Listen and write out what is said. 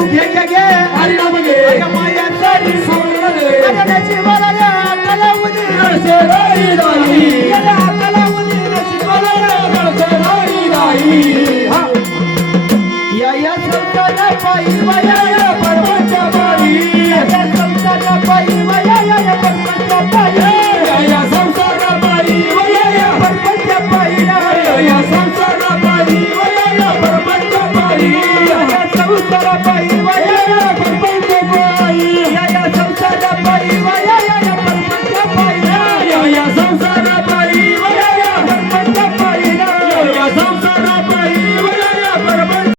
तू घे घे घे हरी नाम घे अगं माया सारी सोडलं रे अगं नशिबाला रे अकला उदी नळसे राई राई गेल्या अकला उदी नशिबाला रे नळसे राई राई या या संताला पायी बाया